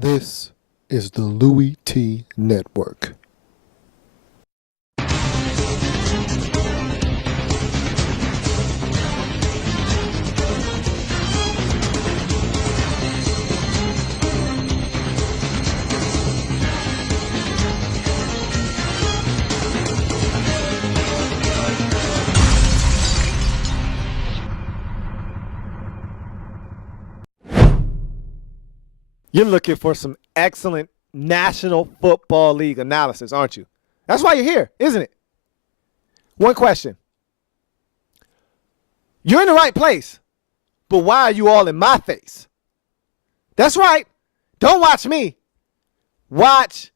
This is the Louie T Network. You're looking for some excellent National Football League analysis, aren't you? That's why you're here, isn't it? One question. You're in the right place, but why are you all in my face? That's right. Don't watch me. Watch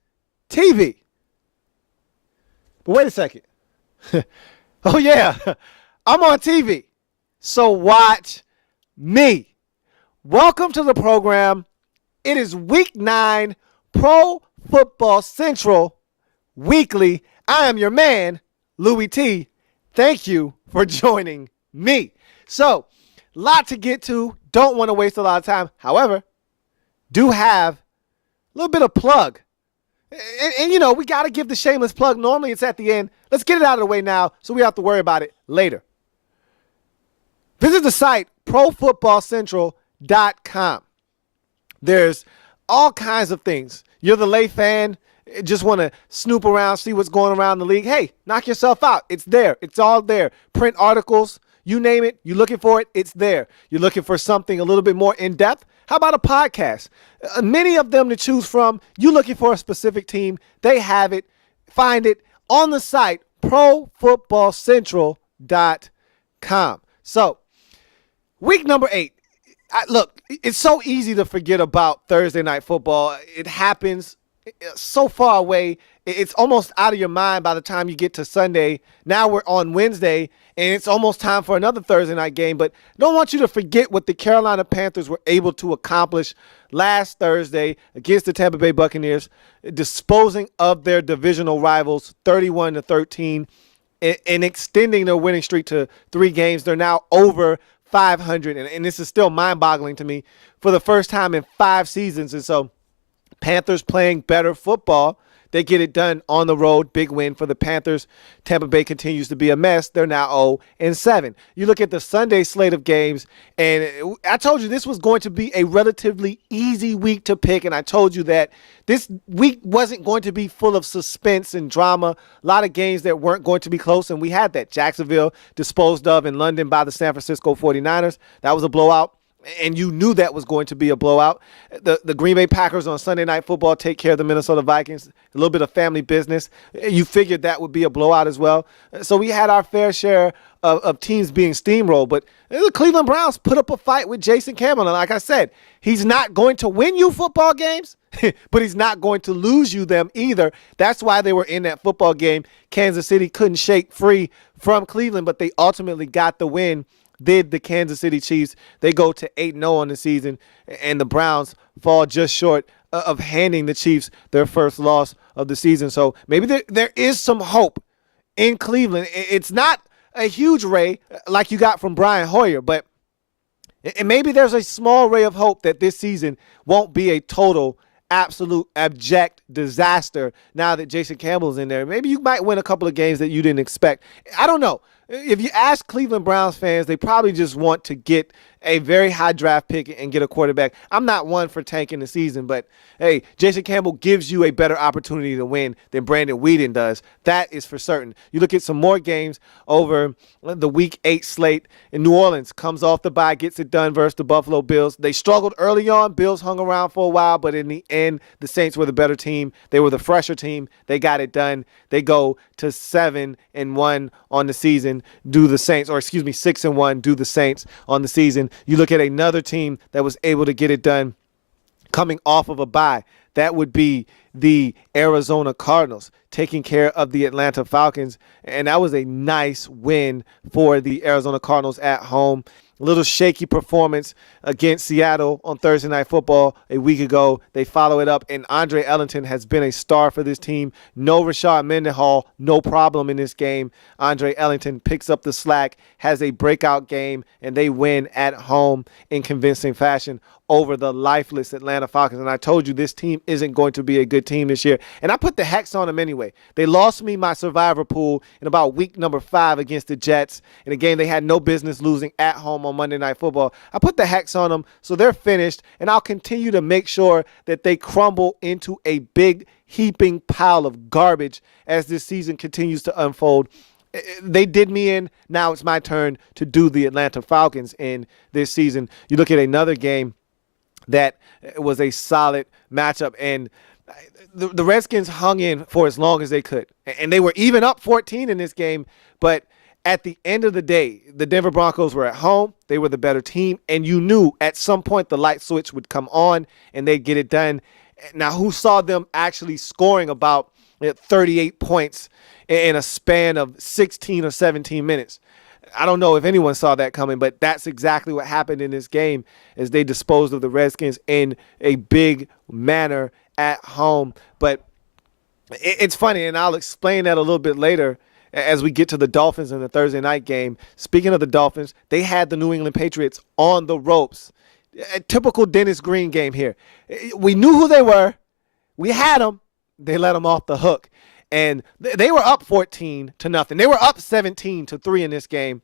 TV. But wait a second. Oh, yeah. I'm on TV. So watch me. Welcome to the program. It is Week 9, Pro Football Central Weekly. I am your man, Louie T. Thank you for joining me. So, lot to get to. Don't want to waste a lot of time. However, do have a little bit of plug. And you know, we got to give the shameless plug. Normally it's at the end. Let's get it out of the way now so we don't have to worry about it later. Visit the site, profootballcentral.com. There's all kinds of things. You're the lay fan, just want to snoop around, see what's going around the league. Hey, knock yourself out. It's there. It's all there. Print articles, you name it. You're looking for it. It's there. You're looking for something a little bit more in-depth. How about a podcast? Many of them to choose from. You're looking for a specific team. They have it. Find it on the site, profootballcentral.com. So, week number 8. Look, it's so easy to forget about Thursday night football. It happens so far away. It's almost out of your mind by the time you get to Sunday. Now we're on Wednesday, and it's almost time for another Thursday night game. But don't want you to forget what the Carolina Panthers were able to accomplish last Thursday against the Tampa Bay Buccaneers, disposing of their divisional rivals 31-13 and extending their winning streak to 3 games. They're now over 500, and this is still mind-boggling to me, for the first time in 5 seasons. And so Panthers playing better football. They get it done on the road. Big win for the Panthers. Tampa Bay continues to be a mess. They're now 0-7. You look at the Sunday slate of games, and I told you this was going to be a relatively easy week to pick, and I told you that this week wasn't going to be full of suspense and drama. A lot of games that weren't going to be close, and we had that. Jacksonville disposed of in London by the San Francisco 49ers. That was a blowout. And you knew that was going to be a blowout. The Green Bay Packers on Sunday Night Football take care of the Minnesota Vikings. A little bit of family business. You figured that would be a blowout as well. So we had our fair share of teams being steamrolled. But the Cleveland Browns put up a fight with Jason Campbell. And like I said, he's not going to win you football games, but he's not going to lose you them either. That's why they were in that football game. Kansas City couldn't shake free from Cleveland, but they ultimately got the win. Did the Kansas City Chiefs. They go to 8-0 on the season, and the Browns fall just short of handing the Chiefs their first loss of the season. So maybe there is some hope in Cleveland. It's not a huge ray like you got from Brian Hoyer, but maybe there's a small ray of hope that this season won't be a total, absolute, abject disaster now that Jason Campbell's in there. Maybe you might win a couple of games that you didn't expect. I don't know. If you ask Cleveland Browns fans, they probably just want to get a very high draft pick and get a quarterback. I'm not one for tanking the season, but hey, Jason Campbell gives you a better opportunity to win than Brandon Weeden does. That is for certain. You look at some more games over the Week 8 slate, and New Orleans comes off the bye, gets it done versus the Buffalo Bills. They struggled early on. Bills hung around for a while, but in the end, the Saints were the better team. They were the fresher team. They got it done. They go to 7-1 on the season, 6-1, do the Saints on the season. You look at another team that was able to get it done coming off of a bye. That would be the Arizona Cardinals taking care of the Atlanta Falcons. And that was a nice win for the Arizona Cardinals at home. A little shaky performance against Seattle on Thursday Night Football a week ago. They follow it up, and Andre Ellington has been a star for this team. No Rashad Mendenhall, no problem in this game. Andre Ellington picks up the slack, has a breakout game, and they win at home in convincing fashion over the lifeless Atlanta Falcons. And I told you this team isn't going to be a good team this year. And I put the hex on them anyway. They lost me my survivor pool in about week number 5 against the Jets in a game they had no business losing at home on Monday Night Football. I put the hex on them, so they're finished. And I'll continue to make sure that they crumble into a big heaping pile of garbage as this season continues to unfold. They did me in. Now it's my turn to do the Atlanta Falcons in this season. You look at another game that was a solid matchup, and the Redskins hung in for as long as they could. And they were even up 14 in this game, but at the end of the day, the Denver Broncos were at home. They were the better team, and you knew at some point the light switch would come on and they'd get it done. Now, who saw them actually scoring about 38 points in a span of 16 or 17 minutes? I don't know if anyone saw that coming, but that's exactly what happened in this game as they disposed of the Redskins in a big manner at home. But it's funny, and I'll explain that a little bit later as we get to the Dolphins in the Thursday night game. Speaking of the Dolphins, they had the New England Patriots on the ropes. A typical Dennis Green game here. We knew who they were. We had them. They let them off the hook. And they were up 14-0. They were up 17-3 in this game.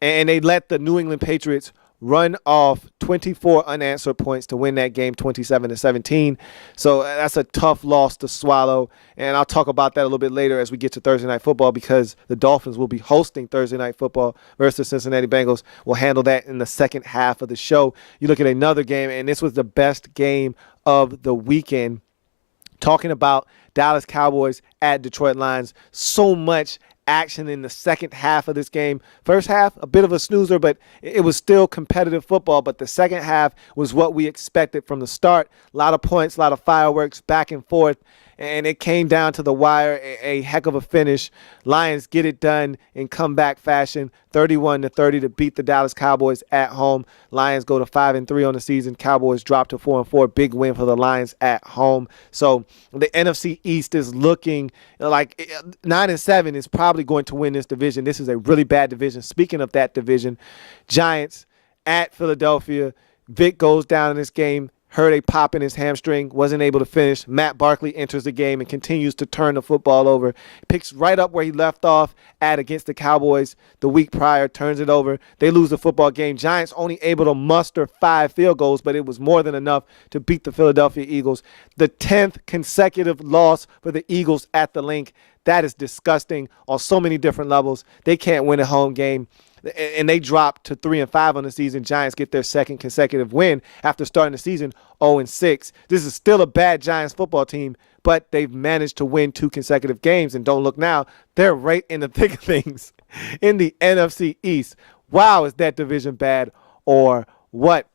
And they let the New England Patriots run off 24 unanswered points to win that game 27-17. So that's a tough loss to swallow. And I'll talk about that a little bit later as we get to Thursday Night Football, because the Dolphins will be hosting Thursday Night Football versus Cincinnati Bengals. We'll handle that in the second half of the show. You look at another game, and this was the best game of the weekend. Talking about Dallas Cowboys at Detroit Lions. So much action in the second half of this game. First half, a bit of a snoozer, but it was still competitive football. But the second half was what we expected from the start. A lot of points, a lot of fireworks, back and forth. And it came down to the wire, a heck of a finish. Lions get it done in comeback fashion, 31-30 to beat the Dallas Cowboys at home. Lions go to 5-3 on the season. Cowboys drop to 4-4. Big win for the Lions at home. So the NFC East is looking like 9-7 is probably going to win this division. This is a really bad division. Speaking of that division, Giants at Philadelphia. Vic goes down in this game. Heard a pop in his hamstring, wasn't able to finish. Matt Barkley enters the game and continues to turn the football over. Picks right up where he left off at against the Cowboys the week prior, turns it over. They lose the football game. Giants only able to muster 5 field goals, but it was more than enough to beat the Philadelphia Eagles. The 10th consecutive loss for the Eagles at the Link. That is disgusting on so many different levels. They can't win a home game. And they drop to 3-5 on the season. Giants get their second consecutive win after starting the season 0-6. This is still a bad Giants football team, but they've managed to win 2 consecutive games. And don't look now, they're right in the thick of things in the NFC East. Wow, is that division bad or what?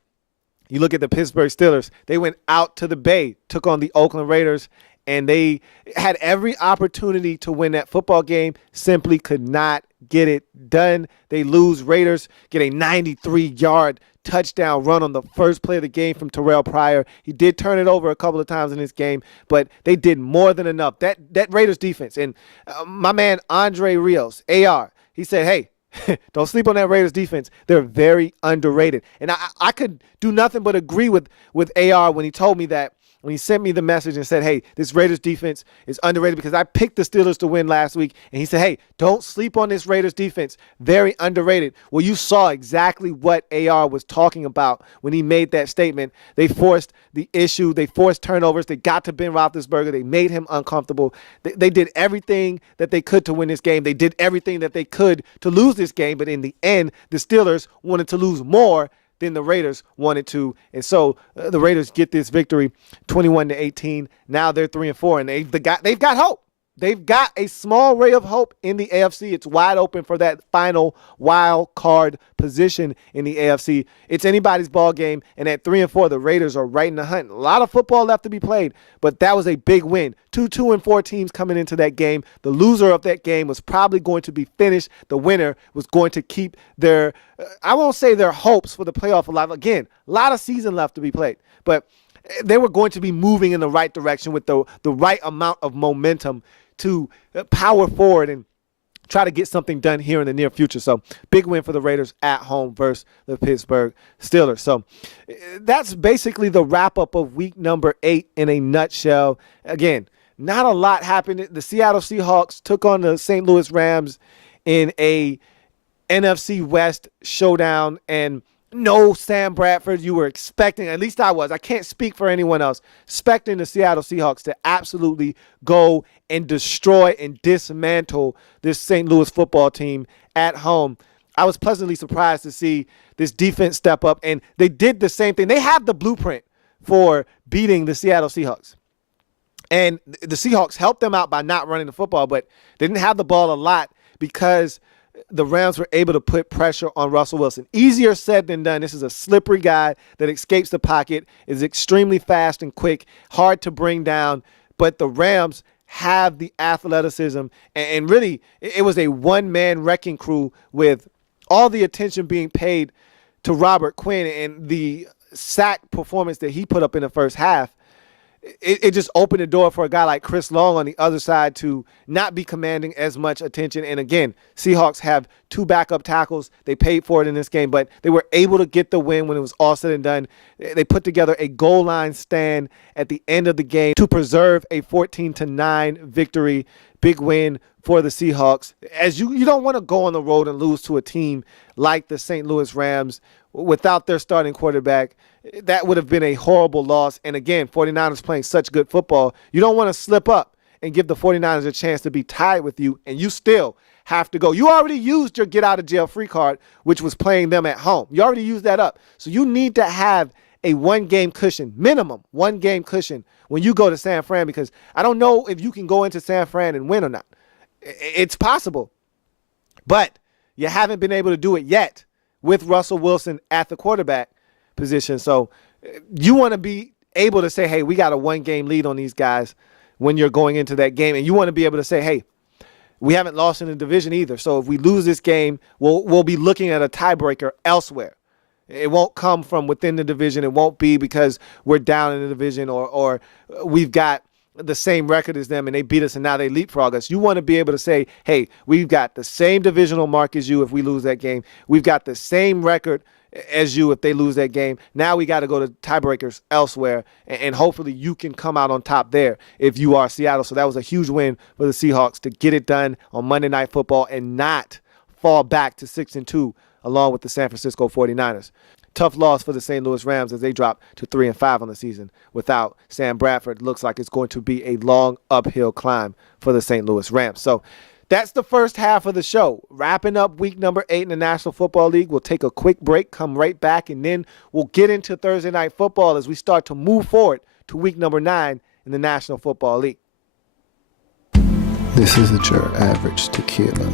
You look at the Pittsburgh Steelers. They went out to the Bay, took on the Oakland Raiders, and they had every opportunity to win that football game, simply could not get it done. They lose. Raiders get a 93-yard touchdown run on the first play of the game from Terrell Pryor. He did turn it over a couple of times in this game, but they did more than enough. That Raiders defense, and my man Andre Rios, AR, he said, hey, don't sleep on that Raiders defense. They're very underrated. And I could do nothing but agree with AR when he told me that, when he sent me the message and said, hey, this Raiders defense is underrated, because I picked the Steelers to win last week. And he said, hey, don't sleep on this Raiders defense. Very underrated. Well, you saw exactly what AR was talking about when he made that statement. They forced the issue. They forced turnovers. They got to Ben Roethlisberger. They made him uncomfortable. They did everything that they could to win this game. They did everything that they could to lose this game. But in the end, the Steelers wanted to lose more than the Raiders wanted to. And so the Raiders get this victory 21-18. Now they're 3-4, and they've got hope. They've got a small ray of hope in the AFC. It's wide open for that final wild card position in the AFC. It's anybody's ball game, and at 3-4, the Raiders are right in the hunt. A lot of football left to be played, but that was a big win. 2-4 teams coming into that game. The loser of that game was probably going to be finished. The winner was going to keep their, I won't say their hopes for the playoff alive. Again, a lot of season left to be played, but they were going to be moving in the right direction with the right amount of momentum to power forward and try to get something done here in the near future. So big win for the Raiders at home versus the Pittsburgh Steelers. So that's basically the wrap up of week number 8 in a nutshell. Again, not a lot happened. The Seattle Seahawks took on the St. Louis Rams in a NFC West showdown, and no Sam Bradford. You were expecting, at least I was, I can't speak for anyone else, expecting the Seattle Seahawks to absolutely go and destroy and dismantle this St. Louis football team at home. I was pleasantly surprised to see this defense step up, and they did the same thing. They have the blueprint for beating the Seattle Seahawks. And the Seahawks helped them out by not running the football, but they didn't have the ball a lot because the Rams were able to put pressure on Russell Wilson. Easier said than done. This is a slippery guy that escapes the pocket, is extremely fast and quick, hard to bring down, but the Rams have the athleticism, and really it was a one-man wrecking crew with all the attention being paid to Robert Quinn and the sack performance that he put up in the first half. It just opened the door for a guy like Chris Long on the other side to not be commanding as much attention. And again, Seahawks have 2 backup tackles. They paid for it in this game, but they were able to get the win when it was all said and done. They put together a goal line stand at the end of the game to preserve a 14-9 victory. Big win for the Seahawks. As you don't want to go on the road and lose to a team like the St. Louis Rams without their starting quarterback. That would have been a horrible loss. And again, 49ers playing such good football. You don't want to slip up and give the 49ers a chance to be tied with you, and you still have to go. You already used your get-out-of-jail-free card, which was playing them at home. You already used that up. So you need to have a one-game cushion, minimum one-game cushion when you go to San Fran, because I don't know if you can go into San Fran and win or not. It's possible. But you haven't been able to do it yet with Russell Wilson at the quarterback position. So you want to be able to say, hey, we got a one-game lead on these guys when you're going into that game. And you want to be able to say, hey, we haven't lost in the division either. So if we lose this game, we'll be looking at a tiebreaker elsewhere. It won't come from within the division. It won't be because we're down in the division or we've got the same record as them and they beat us and now they leapfrog us. You want to be able to say, hey, we've got the same divisional mark as you if we lose that game. We've got the same record as you if they lose that game. Now we got to go to tiebreakers elsewhere, and hopefully you can come out on top there if you are Seattle. So that was a huge win for the Seahawks to get it done on Monday Night Football and not fall back to 6-2 along with the San Francisco 49ers. Tough loss for the St. Louis Rams as they drop to 3-5 on the season. Without Sam Bradford, looks like it's going to be a long uphill climb for the St. Louis Rams. So that's the first half of the show. Wrapping up week number 8 in the National Football League. We'll take a quick break, come right back, and then we'll get into Thursday Night Football as we start to move forward to week number 9 in the National Football League. This isn't your average tequila.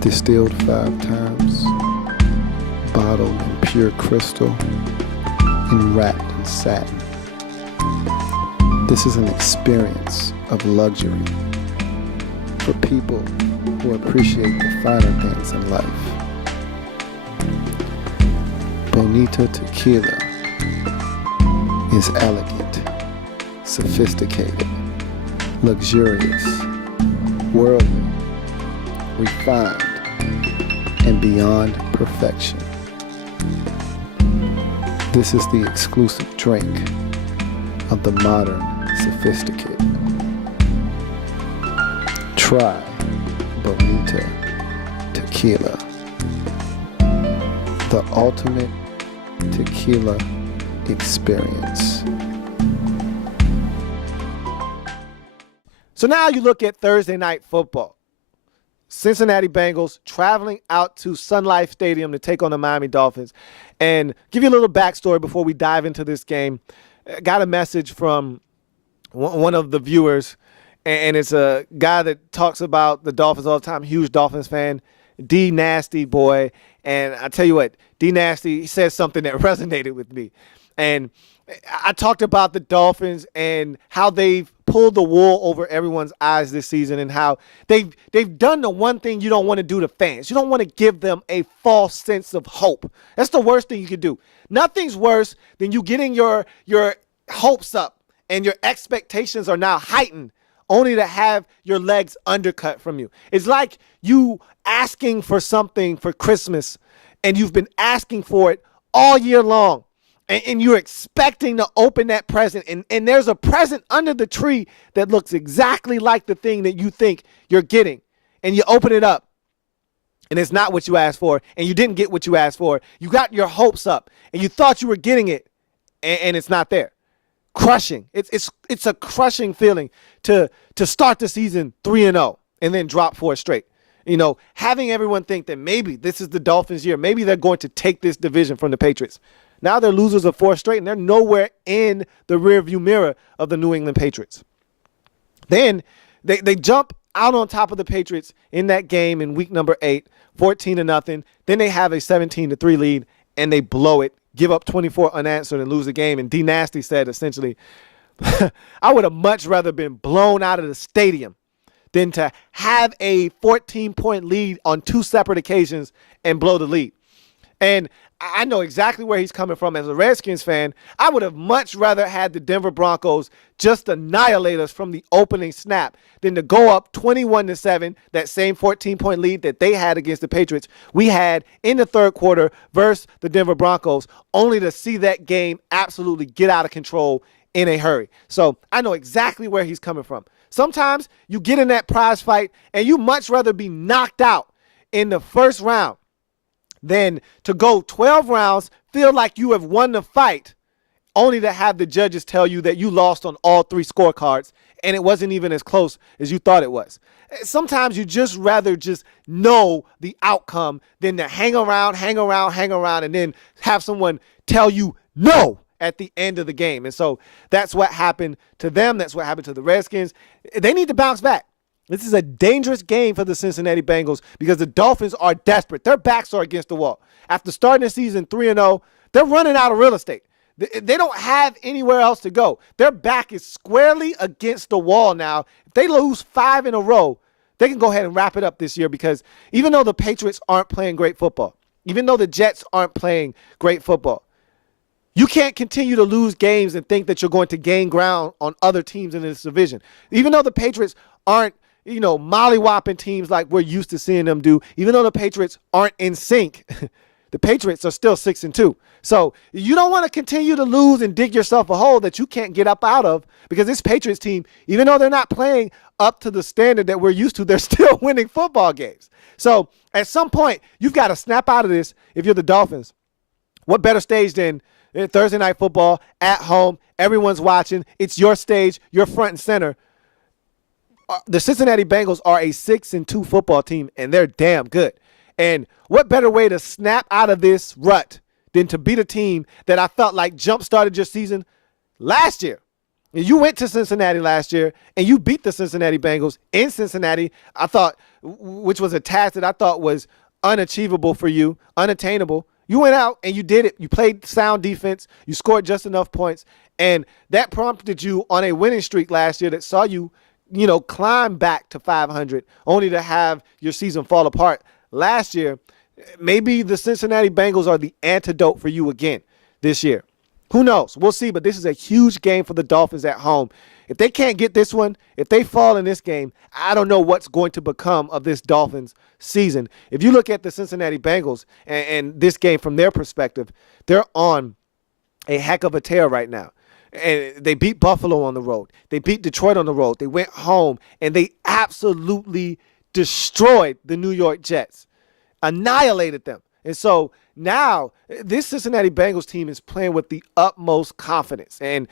Distilled 5 times, bottled in pure crystal, and wrapped in satin. This is an experience of luxury for people who appreciate the finer things in life. Bonita Tequila is elegant, sophisticated, luxurious, worldly, refined, and beyond perfection. This is the exclusive drink of the modern sophisticated. Try Bonita Tequila, the ultimate tequila experience. So now you look at Thursday Night Football. Cincinnati Bengals traveling out to Sun Life Stadium to take on the Miami Dolphins. And give you a little backstory before we dive into this game. I got a message from one of the viewers, and it's a guy that talks about the Dolphins all the time, huge Dolphins fan, D Nasty boy. And I tell you what, D Nasty, he said something that resonated with me. And I talked about the Dolphins and how they've pulled the wool over everyone's eyes this season and how they've done the one thing you don't want to do to fans. You don't want to give them a false sense of hope. That's the worst thing you can do. Nothing's worse than you getting your hopes up and your expectations are now heightened only to have your legs undercut from you. It's like you asking for something for Christmas and you've been asking for it all year long. And you're expecting to open that present, and there's a present under the tree that looks exactly like the thing that you think you're getting. And you open it up, and it's not what you asked for, and you didn't get what you asked for. You got your hopes up, and you thought you were getting it, and it's not there. Crushing. It's a crushing feeling to start the season 3-0 and then drop 4 straight. You know, having everyone think that maybe this is the Dolphins' year. Maybe they're going to take this division from the Patriots. Now they're losers of 4 straight, and they're nowhere in the rearview mirror of the New England Patriots. Then they jump out on top of the Patriots in that game in week number 8, 14-0. Then they have a 17-3 lead, and they blow it, give up 24 unanswered, and lose the game. And D Nasty said, essentially, I would have much rather been blown out of the stadium than to have a 14-point lead on 2 separate occasions and blow the lead. And I know exactly where he's coming from as a Redskins fan. I would have much rather had the Denver Broncos just annihilate us from the opening snap than to go up 21-7, that same 14-point lead that they had against the Patriots. We had in the third quarter versus the Denver Broncos, only to see that game absolutely get out of control in a hurry. So I know exactly where he's coming from. Sometimes you get in that prize fight and you much rather be knocked out in the first round than to go 12 rounds, feel like you have won the fight, only to have the judges tell you that you lost on all 3 scorecards and it wasn't even as close as you thought it was. Sometimes you just rather just know the outcome than to hang around, and then have someone tell you no at the end of the game. And so that's what happened to them. That's what happened to the Redskins. They need to bounce back. This is a dangerous game for the Cincinnati Bengals because the Dolphins are desperate. Their backs are against the wall. After starting the season 3-0, they're running out of real estate. They don't have anywhere else to go. Their back is squarely against the wall now. If they lose 5 in a row, they can go ahead and wrap it up this year because even though the Patriots aren't playing great football, even though the Jets aren't playing great football, you can't continue to lose games and think that you're going to gain ground on other teams in this division. Even though the Patriots aren't, mollywopping teams like we're used to seeing them do, even though the Patriots aren't in sync, the Patriots are still 6-2. So you don't want to continue to lose and dig yourself a hole that you can't get up out of because this Patriots team, even though they're not playing up to the standard that we're used to, they're still winning football games. So at some point, you've got to snap out of this if you're the Dolphins. What better stage than Thursday Night Football at home? Everyone's watching. It's your stage. You're front and center. The Cincinnati Bengals are a 6-2 football team, and they're damn good. And what better way to snap out of this rut than to beat a team that I felt like jump-started your season last year? You went to Cincinnati last year, and you beat the Cincinnati Bengals in Cincinnati, I thought, which was a task that I thought was unachievable for you, unattainable. You went out and you did it. You played sound defense. You scored just enough points, and that prompted you on a winning streak last year that saw you climb back to 500, only to have your season fall apart last year. Maybe the Cincinnati Bengals are the antidote for you again this year. Who knows? We'll see, but this is a huge game for the Dolphins at home. If they can't get this one, if they fall in this game, I don't know what's going to become of this Dolphins season. If you look at the Cincinnati Bengals and this game from their perspective, they're on a heck of a tear right now. And they beat Buffalo on the road. They beat Detroit on the road. They went home, and they absolutely destroyed the New York Jets, annihilated them. And so now this Cincinnati Bengals team is playing with the utmost confidence. And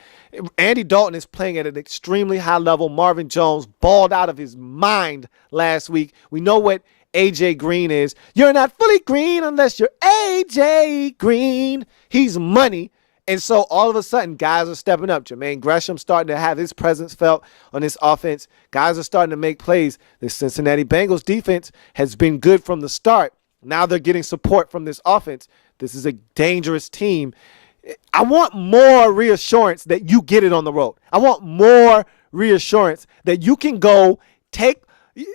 Andy Dalton is playing at an extremely high level. Marvin Jones balled out of his mind last week. We know what A.J. Green is. You're not fully green unless you're A.J. Green. He's money. And so all of a sudden, guys are stepping up. Jermaine Gresham starting to have his presence felt on this offense. Guys are starting to make plays. The Cincinnati Bengals defense has been good from the start. Now they're getting support from this offense. This is a dangerous team. I want more reassurance that you get it on the road. I want more reassurance that you can go take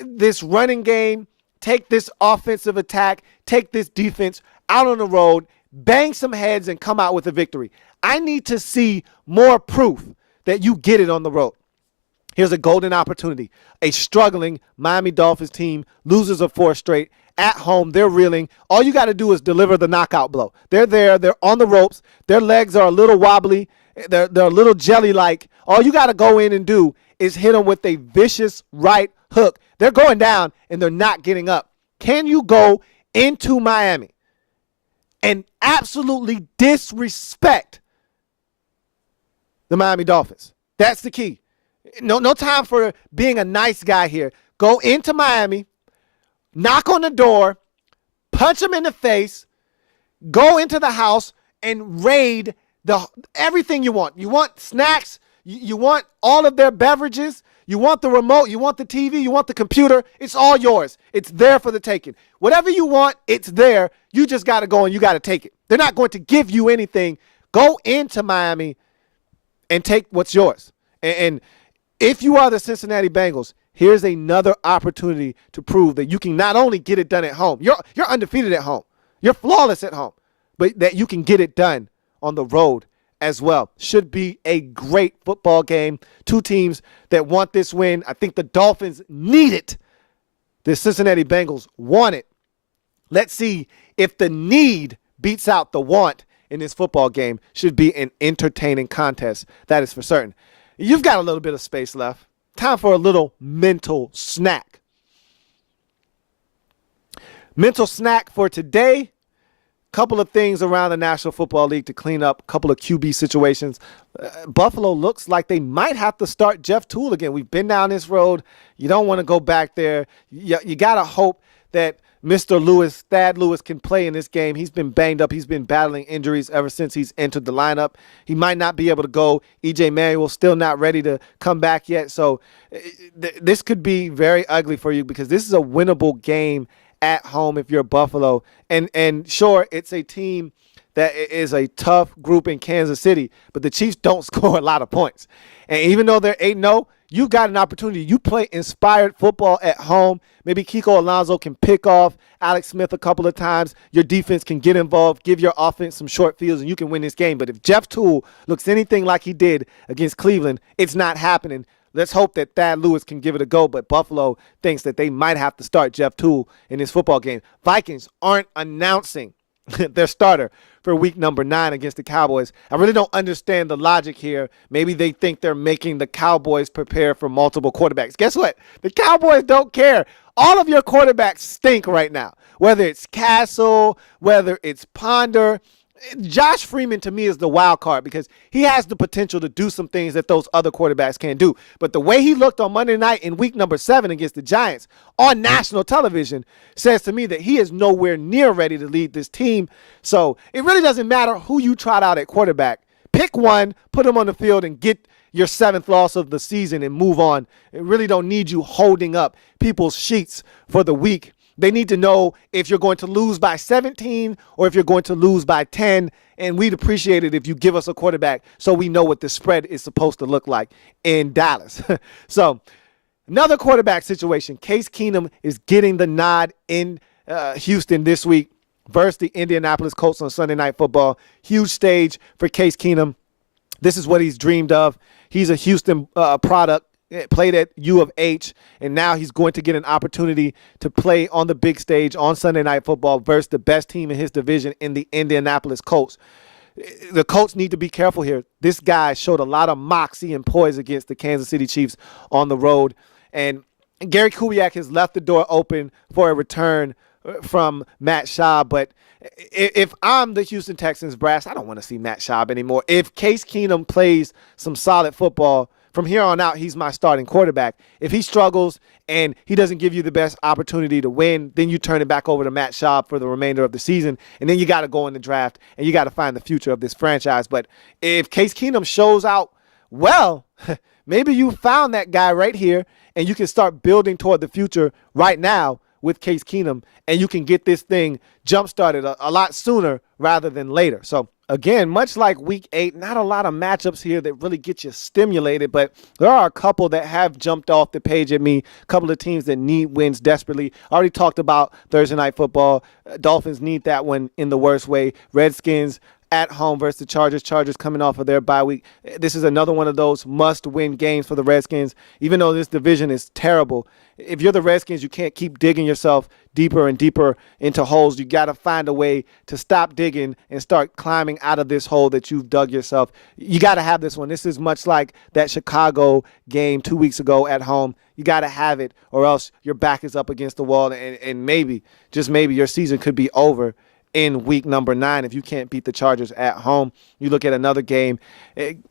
this running game, take this offensive attack, take this defense out on the road, bang some heads, and come out with a victory. I need to see more proof that you get it on the road. Here's a golden opportunity. A struggling Miami Dolphins team loses a 4 straight. At home, they're reeling. All you got to do is deliver the knockout blow. They're there. They're on the ropes. Their legs are a little wobbly. They're a little jelly-like. All you got to go in and do is hit them with a vicious right hook. They're going down, and they're not getting up. Can you go into Miami and absolutely disrespect the Miami Dolphins? That's the key. No time for being a nice guy here. Go into Miami, knock on the door, punch them in the face, go into the house and raid everything you want. You want snacks, you want all of their beverages, you want the remote, you want the TV, you want the computer. It's all yours. It's there for the taking. Whatever you want, it's there. You just got to go and you got to take it. They're not going to give you anything. Go into Miami and take what's yours. And if you are the Cincinnati Bengals, here's another opportunity to prove that you can not only get it done at home. You're undefeated at home. You're flawless at home. But that you can get it done on the road as well. Should be a great football game. Two teams that want this win. I think the Dolphins need it. The Cincinnati Bengals want it. Let's see if the need beats out the want in this football game. Should be an entertaining contest. That is for certain. You've got a little bit of space left. Time for a little mental snack. Mental snack for today. Couple of things around the National Football League to clean up. A couple of QB situations. Buffalo looks like they might have to start Jeff Toole again. We've been down this road. You don't want to go back there. You got to hope that Mr. Lewis, Thad Lewis, can play in this game. He's been banged up. He's been battling injuries ever since he's entered the lineup. He might not be able to go. E.J. Manuel still not ready to come back yet. So this could be very ugly for you because this is a winnable game at home if you're Buffalo. And sure, it's a team that is a tough group in Kansas City, but the Chiefs don't score a lot of points. And even though they're 8-0, you've got an opportunity. You play inspired football at home. Maybe Kiko Alonso can pick off Alex Smith a couple of times. Your defense can get involved, give your offense some short fields, and you can win this game. But if Jeff Toole looks anything like he did against Cleveland, it's not happening. Let's hope that Thad Lewis can give it a go, but Buffalo thinks that they might have to start Jeff Toole in this football game. Vikings aren't announcing their starter for week number 9 against the Cowboys. I really don't understand the logic here. Maybe they think they're making the Cowboys prepare for multiple quarterbacks. Guess what? The Cowboys don't care. All of your quarterbacks stink right now, whether it's Castle, whether it's Ponder. Josh Freeman, to me, is the wild card because he has the potential to do some things that those other quarterbacks can't do. But the way he looked on Monday night in week number 7 against the Giants on national television says to me that he is nowhere near ready to lead this team. So it really doesn't matter who you trot out at quarterback. Pick one, put him on the field, and get your 7th loss of the season and move on. It really don't need you holding up people's sheets for the week. They need to know if you're going to lose by 17 or if you're going to lose by 10. And we'd appreciate it if you give us a quarterback so we know what the spread is supposed to look like in Dallas. So another quarterback situation. Case Keenum is getting the nod in Houston this week versus the Indianapolis Colts on Sunday Night Football. Huge stage for Case Keenum. This is what he's dreamed of. He's a Houston product. Played at U of H, and now he's going to get an opportunity to play on the big stage on Sunday Night Football versus the best team in his division in the Indianapolis Colts. The Colts need to be careful here. This guy showed a lot of moxie and poise against the Kansas City Chiefs on the road, and Gary Kubiak has left the door open for a return from Matt Schaub, but if I'm the Houston Texans brass, I don't want to see Matt Schaub anymore. If Case Keenum plays some solid football, from here on out, he's my starting quarterback. If he struggles and he doesn't give you the best opportunity to win, then you turn it back over to Matt Schaub for the remainder of the season, and then you got to go in the draft, and you got to find the future of this franchise. But if Case Keenum shows out well, maybe you found that guy right here, and you can start building toward the future right now with Case Keenum, and you can get this thing jump-started a lot sooner rather than later. So, again, much like Week 8, not a lot of matchups here that really get you stimulated, but there are a couple that have jumped off the page at me, a couple of teams that need wins desperately. I already talked about Thursday Night Football. Dolphins need that one in the worst way. Redskins at home versus the Chargers. Chargers coming off of their bye week. This is another one of those must-win games for the Redskins. Even though this division is terrible, if you're the Redskins, you can't keep digging yourself deeper and deeper into holes. You got to find a way to stop digging and start climbing out of this hole that you've dug yourself. You got to have this one. This is much like that Chicago game 2 weeks ago at home. You got to have it, or else your back is up against the wall, and maybe, just maybe, your season could be over in week number 9 if you can't beat the Chargers at home. You look at another game,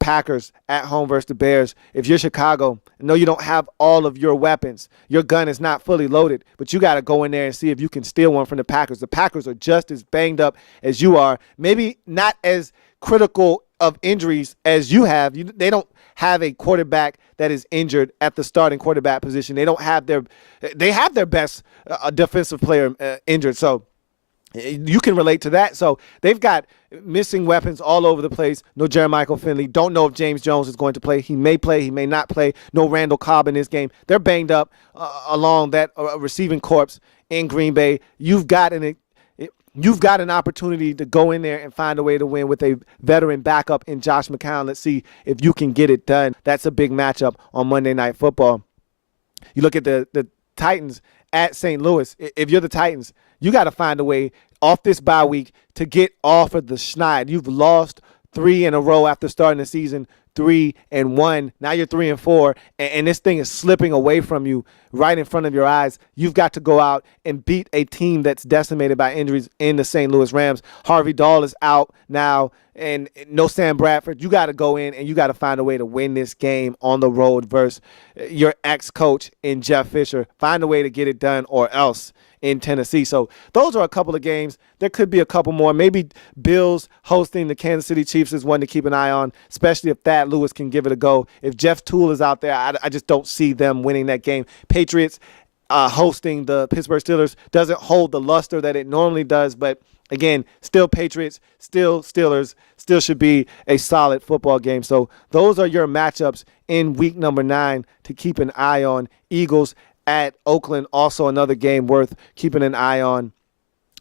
Packers at home versus the Bears. If you're Chicago, no, you don't have all of your weapons. Your gun is not fully loaded, but you got to go in there and see if you can steal one from the Packers. The Packers are just as banged up as you are, maybe not as critical of injuries as you have. They don't have a quarterback that is injured at the starting quarterback position. They have their best defensive player injured. So you can relate to that. So they've got missing weapons all over the place. No Jeremiah Finley. Don't know if James Jones is going to play. He may play. He may not play. No Randall Cobb in this game. They're banged up along that receiving corps in Green Bay. You've got an opportunity to go in there and find a way to win with a veteran backup in Josh McCown. Let's see if you can get it done. That's a big matchup on Monday Night Football. You look at the Titans at St. Louis. If you're the Titans, you got to find a way off this bye week to get off of the schneid. You've lost 3 in a row after starting the season 3-1. Now you're 3-4, and this thing is slipping away from you right in front of your eyes. You've got to go out and beat a team that's decimated by injuries in the St. Louis Rams. Harvey Dahl is out now, and no Sam Bradford. You got to go in and you got to find a way to win this game on the road versus your ex-coach in Jeff Fisher. Find a way to get it done, or else in Tennessee. So those are a couple of games. There could be a couple more. Maybe Bills hosting the Kansas City Chiefs is one to keep an eye on, especially if Thad Lewis can give it a go. If Jeff Toole is out there, I just don't see them winning that game. Patriots hosting the Pittsburgh Steelers doesn't hold the luster that it normally does, but again, still Patriots, still Steelers, still should be a solid football game. So those are your matchups in week number 9 to keep an eye on. Eagles at Oakland, also another game worth keeping an eye on.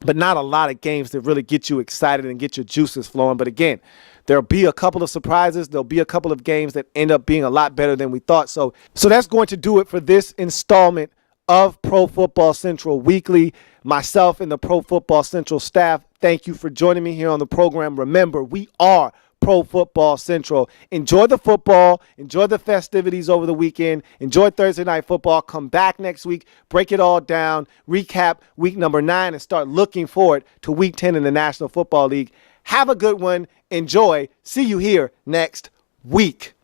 But not a lot of games that really get you excited and get your juices flowing. But again, there'll be a couple of surprises. There'll be a couple of games that end up being a lot better than we thought. So that's going to do it for this installment of Pro Football Central Weekly. Myself and the Pro Football Central staff, thank you for joining me here on the program. Remember, we are Pro Football Central. Enjoy the football. Enjoy the festivities over the weekend. Enjoy Thursday Night Football. Come back next week. Break it all down. Recap week number 9 and start looking forward to week 10 in the National Football League. Have a good one. Enjoy. See you here next week.